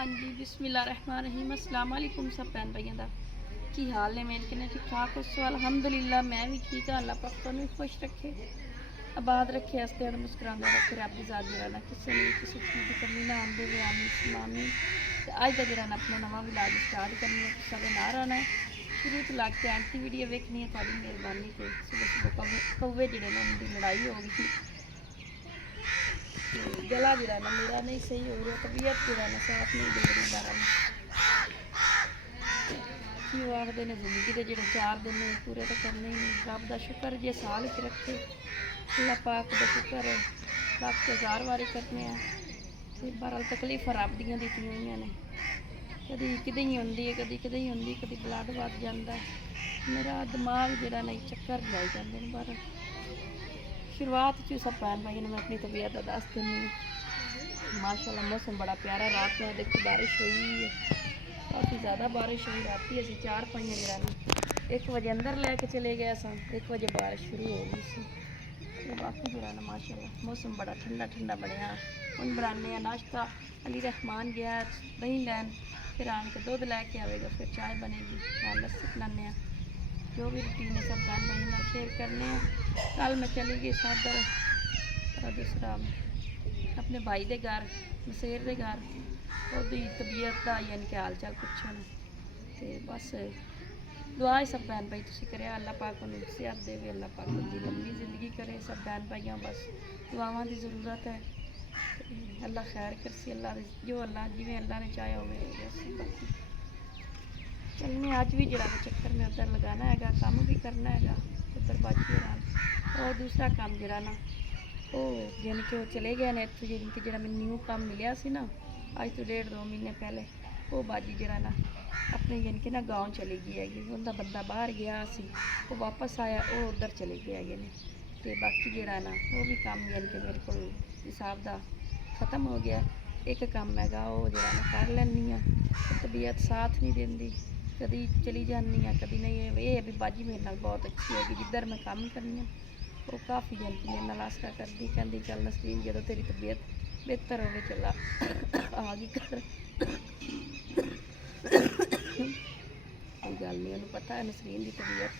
हाँ जी बिस्मिल्लाहिर्रहमानिर्रहीम अस्सलाम वालेकुम सब भैन भाइयों का की हाल है। मेरे किन्ने ठीक ठाक हो सो अल्हम्दुलिल्लाह मैं भी ठीक हाँ। अल्लाह पाक तुहानू भी खुश रखे आबाद रखे हंसते मुस्कुराते रखे रब की ज़ात जो ना किसी ने किसी चीज़ की कमी ना आंदे वे आमी मामी अज का जो अपना नवा विलाज स्टार्ट करनी है तुसा ना रहना है शुरू तो लग के एंटी वीडियो वेखनी है थोड़ी मेहरबानी से सुबह सुबह कौवे जोड़े ना उनकी लड़ाई हो गई गला जो ना मेरा नहीं सही हो रहा तबीयत जो ना साथ नहीं दे रही बारा की वो आखते ने जिंदगी के जो 4 दिन ने पूरे तो करने ही नहीं रब का शुक्र जे साल च रखे अल्लाह पाक का शुक्र है रब के 1000 वारी करने तो बहरहाल तकलीफा रब दियां दित्तियां हुई ने कभी कितें ही आती है कभी कितें ही आती कभी ब्लड वध जाता है मेरा दिमाग जो नहीं चक्कर लाई जाते हैं पर शुरुआत सब भैन भाई ने मैं अपनी तबीयत का दस दिनी माशाल्लाह मौसम बड़ा प्यारा रात में देखो बारिश हुई है काफ़ी ज़्यादा बारिश हुई राती असी 4 पाइयां जो 1 बजे अंदर लैके चले गए सन 1 बजे बारिश शुरू हो गई सी तो बाकी जो ना माशाल्लाह मौसम बड़ा ठंडा ठंडा बनया हम बनाने नाश्ता अली रहमान गया दही लैन फिर आन के दूध लैके आएगा फिर चाय बनेगी नाल लस्सी बनाने जो भी रूटीन है सब बहन भाई नाल शेयर करने कल मैं चली गई सादर दूसरा अपने भाई के घर मसेर के घर ਉਹਦੀ तबीयत का यानी कि हाल चाल पुछन तो बस दुआ है सब भैन भाई तुम करे अल्लाह पाक उन्हें सेहत दे अल्लाह पाक उनकी लंबी जिंदगी करे सब भैन भाइयों बस दुआवां की ज़रूरत है अल्लाह खैर करसी अल्लाह जो अल्लाह जिमें अल्लाह ने चाहे हो बाकी चलने अज भी जरा चक्कर में उधर लगाना है काम भी करना है उधर बाकी और दूसरा काम जरा ना वो यानी कि वो चले गए ने इतों यानी कि जो मैं न्यू काम मिले से ना अज तो 1.5-2 महीने पहले वो बाजी जरा ना अपने यानी कि ना गाँव चली गई हैगी उनका बंदा बाहर गया सी वो वापस आया वो उधर चले गए है ने तो बाकी जरा ना वो भी काम यानी कि मेरे को हिसाब का ख़त्म हो गया एक काम हैगा वो जरा ना कर लैनी हाँ तबीयत साथ नहीं देती कभी चली जानी हाँ कभी नहीं ये भी बाजी मेरे नाल बहुत अच्छी हैगी जिधर मैं काम करनी हाँ वो काफ़ी यानी कि मेरे नाल आसरा करती कहती चल नसरीन जो तेरी तबीयत बेहतर हो चला आ गई कर कोई गल नहीं उन्हें पता है नसरीन की तबीयत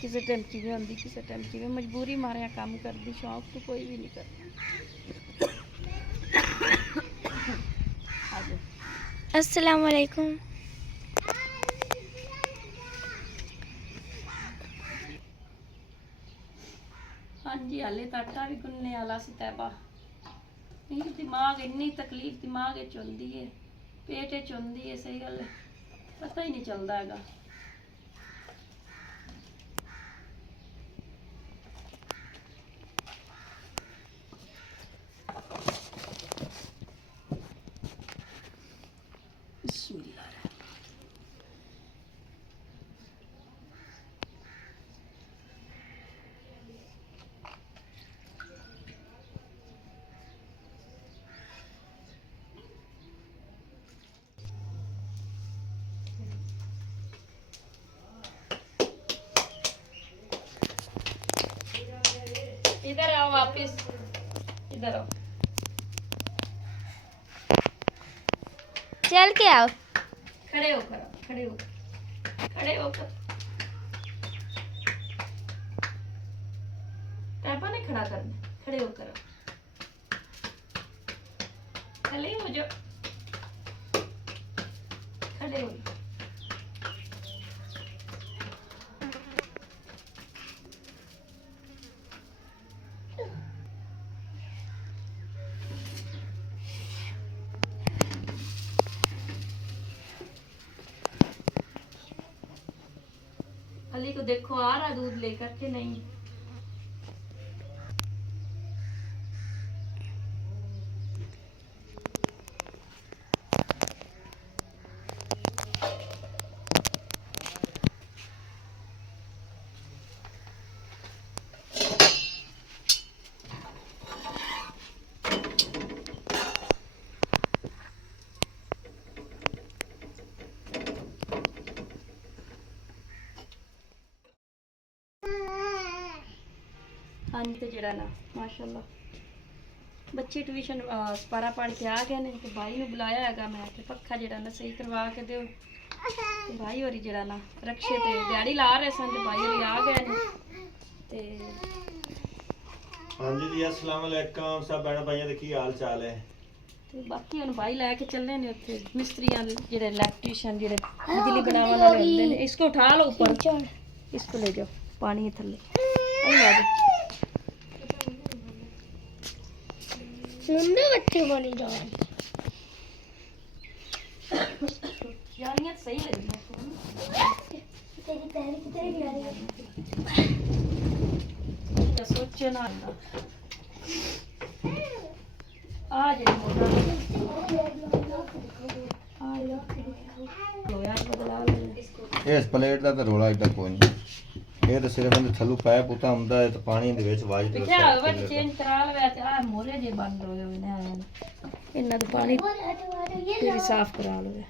किसी टाइम किमें आती किसी टाइम किमें मजबूरी मारिया काम करती शौक तो कोई भी नहीं करता। अस्सलाम वालेकुम। हाँ जी हाले तो आटा भी गुनने वाला सी तैबा नहीं दिमाग इन्नी तकलीफ दिमाग आती है पेट आती है सही गल पता ही नहीं चलता है इधर आओ वापिस इधर आओ चल के आओ खड़े होकर खड़े होकर खड़े होकर पैपा ने खड़ा करना खड़े होकर खड़े हो जाओ खड़े हो जाओ अली को देखो आ रहा दूध लेकर के नहीं हाँ जी तो जरा ना माशाल्लाह ਬੱਚੇ ਟਿਊਸ਼ਨ ਸਪਾਰਾ ਪੜ੍ਹ ਕੇ ਆ ਗਏ ਨੇ ਤੇ ਭਾਈ ਨੂੰ ਬੁਲਾਇਆ ਹੈਗਾ ਮੈਂ ਕਿ ਪੱਖਾ ਜਿਹੜਾ ਨਾ ਸਹੀ ਕਰਵਾ ਕੇ ਦਿਓ। ਤੇ ਭਾਈ ਹੋਰੀ ਜਿਹੜਾ ਨਾ ਰਕਸ਼ੇ ਤੇ ਦਿਹਾੜੀ ਲਾ ਰਹੇ ਸਨ ਤੇ ਭਾਈ ਹੋਰੀ ਆ ਗਏ ਨੇ ਤੇ ਹਾਂਜੀ ਜੀ अस्सलाम वालेकुम सब भैन भाइयों ਦੇ ਕੀ ਹਾਲ ਚਾਲ ਹੈ। ਤੇ ਬਾਕੀ ਹੁਣ ਭਾਈ ਲੈ ਕੇ ਚੱਲੇ ਨੇ ਉੱਥੇ ਮਿਸਤਰੀਆਂ ਦੇ ਜਿਹੜੇ ਇਲੈਕਟ੍ਰੀशियन ਜਿਹੜੇ ਬਿਜਲੀ बनाने वाले होते हैं। इसको उठा लो ऊपर, इसको ले जाओ पानी है थल्ले आई ला दो नन्हे बच्चे बनी जा रहे यानियां सही लग रही तेरी पैर कितने भी आ रही है तो सोचे ना आ जे मोटा आ लो यार बदला ले ਇਸ ਪਲੇਟ ਦਾ ਤਾਂ ਰੋਲਾ ਏਡਾ ਕੋਈ ਨਹੀਂ। ਇਹ ਤਾਂ ਸਿਰਫ ਇਹਦੇ ਥੱਲੋਂ ਪੈਪ ਉਤਾ ਹੁੰਦਾ ਹੈ ਤੇ ਪਾਣੀ ਦੇ ਵਿੱਚ ਵਾਜ ਦੇ ਪਿੱਛੇ ਹੋਵੇ ਚੇਂਜ ਕਰਾ ਲਵੇ ਤੇ ਆ ਮੋਰੇ ਜੇ ਬੰਦ ਹੋਏ ਹੋਏ ਨੇ ਆਇਆ ਨੇ ਇਹਨਾਂ ਦਾ ਪਾਣੀ ਤੇ ਵੀ ਸਾਫ਼ ਕਰਾ ਲਵੇ।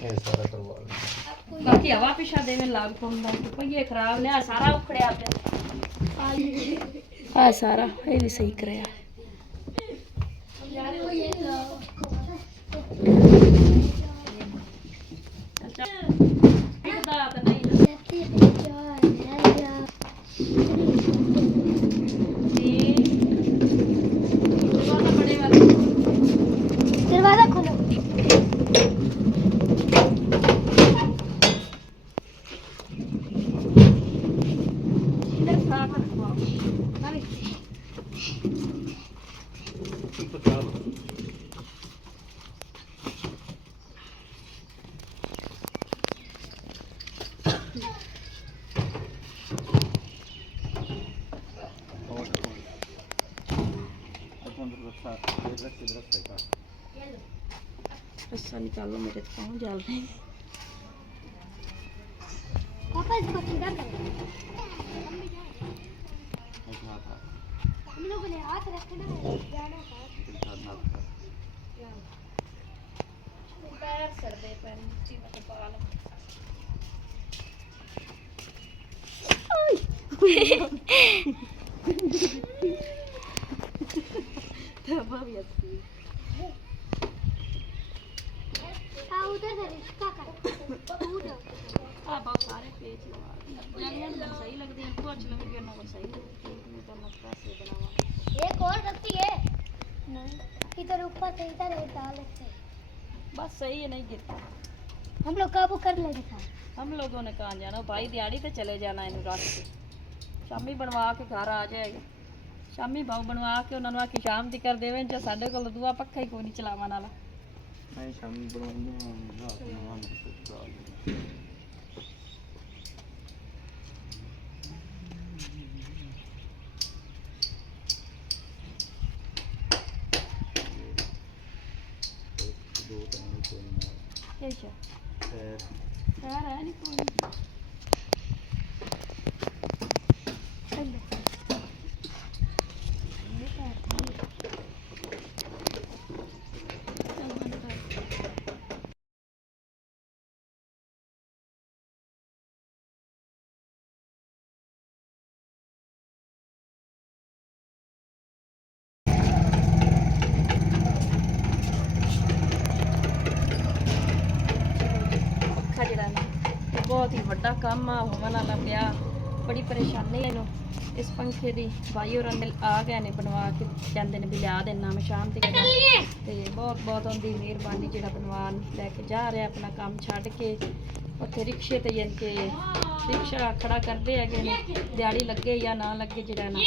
ਇਹ ਸਾਰਾ ਕਰਵਾ ਲਓ। ਬਾਕੀ ਹਵਾ ਪਿਛਾ ਦੇਵੇਂ ਲਾਗ ਪੰਦਾ ਪਈਏ ਖਰਾਬ ਨੇ ਆ ਸਾਰਾ ਉਖੜਿਆ ਪਿਆ ਆ ਸਾਰਾ ਇਹ ਵੀ ਸਹੀ ਕਰਿਆ। ਇਹਦਾ ਤਾਂ ਨਹੀਂ दरवाजा खोलो रस्सा निकालो मेरे तो पाँव जल रहे हैं। पापा इसको सीधा करो हम लोगों ने हाथ रखना है जाना था पैर सर्दे पैर मिट्टी में तो पाल तब भी अच्छी उधर से रिश्ता कर आ बहुत सारे पेज लगा जानियां सही लगदी हैं कुछ लग गया ना सही मैं तो नक्का से बनावा एक और रखती है नहीं इधर ऊपर से इधर एक डाल सकते बस सही है नहीं गिरता। हम लोग काबू कर लेंगे सर हम लोगों ने कहाँ जाना भाई दिहाड़ी तो चले जाना इन रख के शामी बनवा के घर आ जाएगा। शामी भाव बनवा के उन्होंने आखी शाम दी कर देवे जो साडे कोल दूआ पक्का ही कोई नहीं चलावन वाला ਨਹੀਂ ਸ਼ਾਮੀ ਬਣਾਉਂਦੇ ਹਾਂ ਰਾਤ ਨੂੰ ਆਮ ਕੁਝ ਦੋ ਟਾਈਮ ਕੋਈ ਨਾ अच्छा ਫਿਰ यार है नहीं कोई बहुत ही बड़ा काम होने वाला पिया बड़ी परेशानी है इन्हों इस पंखे की भाई और आ गए ने बनवा के कहते हैं भी लिया देना मैं शाम तक तो बहुत बहुत उनकी मेहरबानी जो बनवा लैके जा रहा अपना काम छड़ के उत्थे रिक्शे ते इनके रिक्शा खड़ा करते है दिहाड़ी लगे या ना लगे जो ना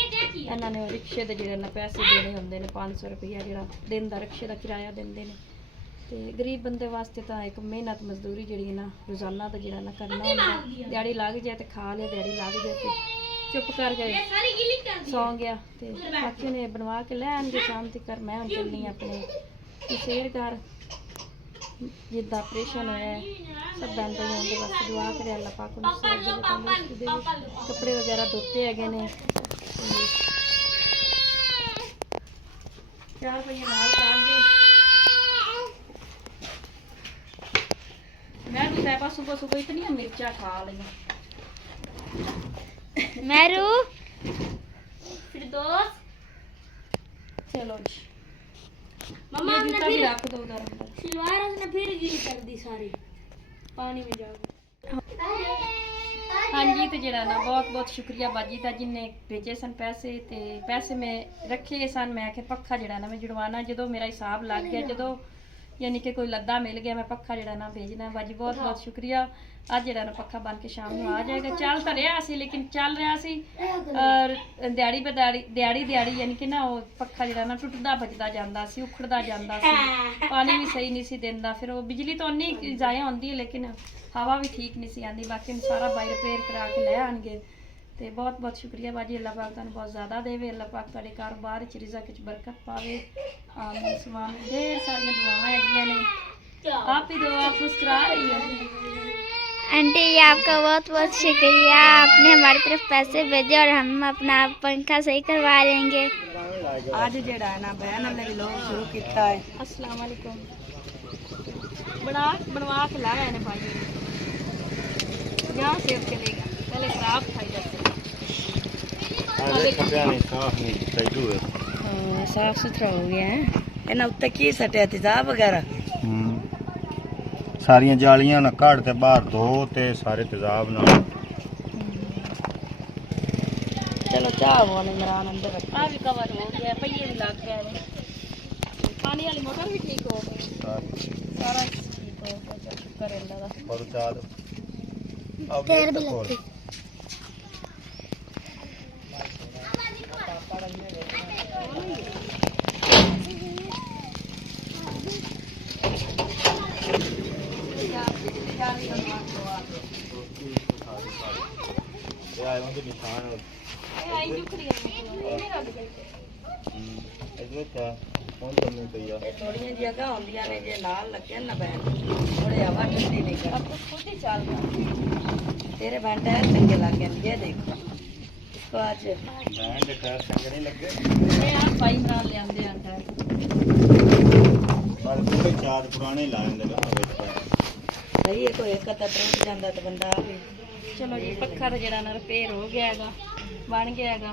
इन्होंने रिक्शे के जो पैसे देने होंगे ने 500 रुपया जो दिन का रिक्शे का किराया देंगे ने ਤੇ ਗਰੀਬ ਬੰਦੇ ਵਾਸਤੇ ਤਾਂ ਇੱਕ ਮਿਹਨਤ ਮਜ਼ਦੂਰੀ ਜਿਹੜੀ ਨਾ ਰੋਜ਼ਾਨਾ ਦਾ ਜਿਹੜਾ ਨਾ ਕਰਨਾ ਹੁੰਦਾ ਦਿਹਾੜੀ ਲੱਗ ਜਾਏ ਤੇ ਖਾ ਲਿਆ ਦਿਹਾੜੀ ਲੱਗ ਜਾਏ ਤੇ ਚੁੱਪ ਕਰ ਗਏ ਸੌਂ ਗਿਆ ਤੇ ਬਾਕੀ ਨੇ ਬਣਵਾ ਕੇ ਲੈ ਆਣਗੇ ਸ਼ਾਮ ਤੱਕ ਮੈਂ ਹੁਣ ਚੱਲਣੀ ਆਪਣੇ ਸ਼ੇਰ ਘਰ ਜਿੱਦਾਂ ਆਪਰੇਸ਼ਨ ਹੋਇਆ ਸਭ ਬੰਦੇ ਹੋਣ ਵਾਸਤੇ ਦੁਆ ਕਰੇ ਅੱਲਾਹ ਪਾਕ ਨੂੰ ਸਹੀ ਦੇ ਕੱਪੜੇ ਵਗੈਰਾ ਧੋਤੇ ਹੈਗੇ ਨੇ ਚਾਰ ਰੁਪਏ ਨਾਲ ਕਰ ਦੇ मैं तो तैपा सुबह सुबह इतनी मिर्चा खा ली मेरू फिर दोस्त चलो जी मम्मा ये हमने जूता भी फिर रख दो उधर अंदर सलवार उसने फिर गीली कर दी सारी पानी में जाओ। हाँ जी तो जरा ना बहुत बहुत शुक्रिया बाजी का जिन्हें भेजे सन पैसे ते पैसे मैं रखे सन मैं आखे पक्खा जरा ना मैं जुड़वाना जो मेरा हिसाब लग गया जो यानी कि कोई लद्दा मिल गया मैं पक्खा जरा ना भेजना बाजी बहुत बहुत शुक्रिया। अज जरा ना पक्खा बन के शाम को आ जाएगा। चल तो रहा सी लेकिन चल रहा सी और दिहाड़ी दिहाड़ी दिहाड़ी यानी कि ना वो पक्खा जरा ना टुटदा बजदा जांदा सी उखड़दा जांदा सी पानी भी सही नहीं सी देंदा फिर वो बिजली तो उन्नी जाया होंदी है लेकिन हवा भी ठीक नहीं सी आती बाकी हम सारा बाई रिपेयर करा के लै आएंगे। तो बहुत बहुत शुक्रिया बाजी अल्लाह पाक तुहानू बहुत ज़्यादा देवे अल्लाह पाक तुहाडे कारोबार च रिज़क च बरकत पावे आमीन सुभान ढेर सारियां दुआवां हैगियां ने आप ही दुआ मुस्कुरा रही है। आंटी ये आपका बहुत बहुत शुक्रिया आपने हमारी तरफ पैसे भेजे और हम अपना पंखा सही करवा लेंगे। आज जेड़ा है ना बहन ने लोग शुरू किया है। अस्सलाम वालेकुम बनवा के लाया ने भाई यहाँ सेब चलेगा पहले खराब खाई जाते साफ सुथरा हो गया है इन्हें उत्ते की सटिया तेजाब वगैरह ਸਾਰੀਆਂ ਜਾਲੀਆਂ ਨਾ ਕੱਢ ਤੇ ਬਾਹਰ ਧੋ ਤੇ ਸਾਰੇ ਤੇਜ਼ਾਬ ਨਾਲ चलो चाह वो इमरान अंदर रख आ भी कवर हो गया पहिए भी लग गए ने पानी वाली मोटर भी ठीक हो गई सारा ठीक हो गया चल शुक्र है अल्लाह दा। और चाह दो अब पैर भी तक और। लगते ये आए होंगे निशान आई दुखड़ी है मेरा भी इसमें क्या कौन करनी चाहिए थोड़ी जगह होंदियां ने जे नाल लगे ना बहन थोड़े हवा ठंडी नहीं कर अब तो खुद ही चल रहा तेरे बहन टायर चंगे लग गए ये देखो इसको आज बैंड के टायर चंगे नहीं लगे मैं आप भाई इमरान ले आंदे आंदा पर कोई चार पुराने लाए ने सही है कोई एक अद्धा टूट जाता तो बंदा आ भी चलो जी पक्खा तो जरा ना रिपेयर हो गया हैगा बन गया हैगा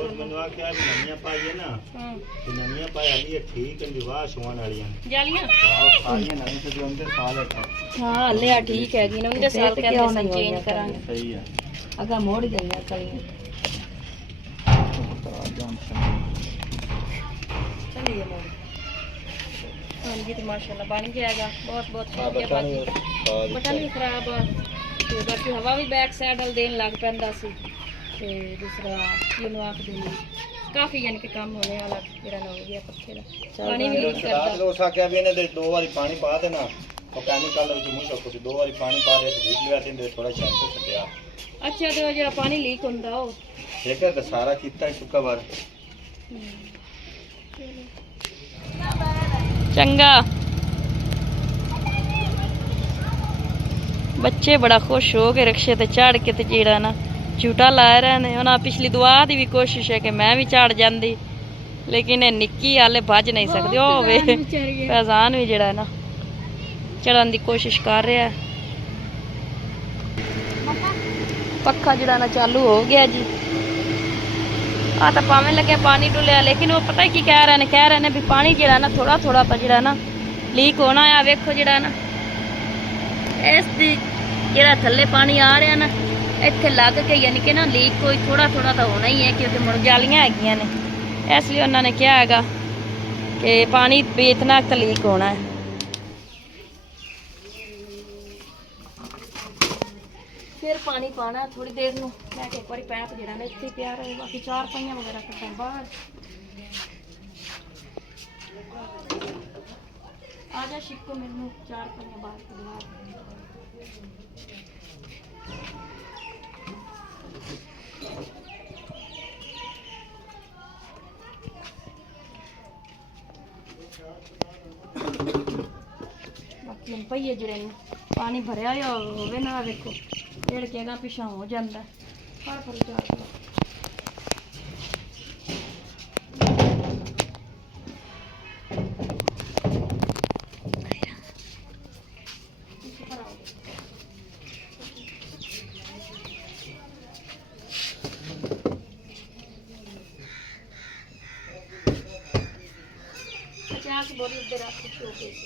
और मनवा के आज नवियां पाई है ना तो नवियां पाई वाली है ठीक है विवाह सुवन वाली है जालियां सारियां नवी से जो अंदर साल है हाँ ले ठीक है गिनो इधर साल के अंदर सब चेंज करांगे सही है अगा मोड़ गई कलियां चलिए मोड़ हाँ जी तो माशाल्लाह बन गया हैगा बहुत बहुत शुक्रिया बाकी बटन भी खराब आ ते बाकी हवा भी बैक साइड वाल देन लग पैंदा सी ते दूसरा किनो आख देनी काफी यानी कि काम होने वाला जेड़ा ना हो गया पक्के दा पानी भी लीक रात करदा लो सा क्या भी ने दो बारी पानी पा देना तो केमिकल ਵਿੱਚ ਮੁੱਛ ਕੁਝ ਦੋ ਵਾਰੀ ਪਾਣੀ ਪਾ ਦੇ ਤੇ ਵੀਡ ਲਿਆ ਤੇ ਥੋੜਾ ਸ਼ੈਂਪੂ ਛੱਡਿਆ अच्छा तो जेड़ा पानी लीक हुंदा ओ ਠੀਕ ਹੈ ਤੇ ਸਾਰਾ ਕੀਤਾ ਚੁੱਕਾ ਵਾਰ चंगा बच्चे बड़ा खुश हो के रिक्शे ते चढ़ के ते जेड़ा ना झूटा ला रहे ने उन्हां पिछली दुआ दी भी कोशिश है कि मैं भी चढ़ जांदी लेकिन ये निक्की हाले भज नहीं सकदी ओ वे फैजान भी जेड़ा ना चढ़न दी कोशिश कर रहा है। पक्खा जेड़ा ना चालू हो गया जी आ तो पावे लगे पानी डुलिया लेकिन वो पता है की कह रहे ने भी पानी जेड़ा ना थोड़ा थोड़ा तो जेड़ा ना लीक होना है वेखो जेड़ा ना इस दी जेड़ा थल्ले पानी आ रहा ना इत्थे लग के यानी कि ना लीक कोई थोड़ा थोड़ा तो होना ही है क्योंकि मुड़ जालियां हैगियां ने इसलिए उन्होंने कहा हैगा कि पानी भी इतना तो लीक होना है। फिर पानी पाना थोड़ी देर नूं मैं एक बार पैप जेड़ा ना इत्थे पिया रहे बाकी चार पाइयां वगैरह कट्टां बाहर आ जा शिक्को मैनू चार पाइयां बाहर कढवा बाकी हम भईए जेड़े ने पानी भरिया होवे ना देखो डेढ़ के ना पिछा हो जाता हर पर चार बोरी उधर रख शोकेस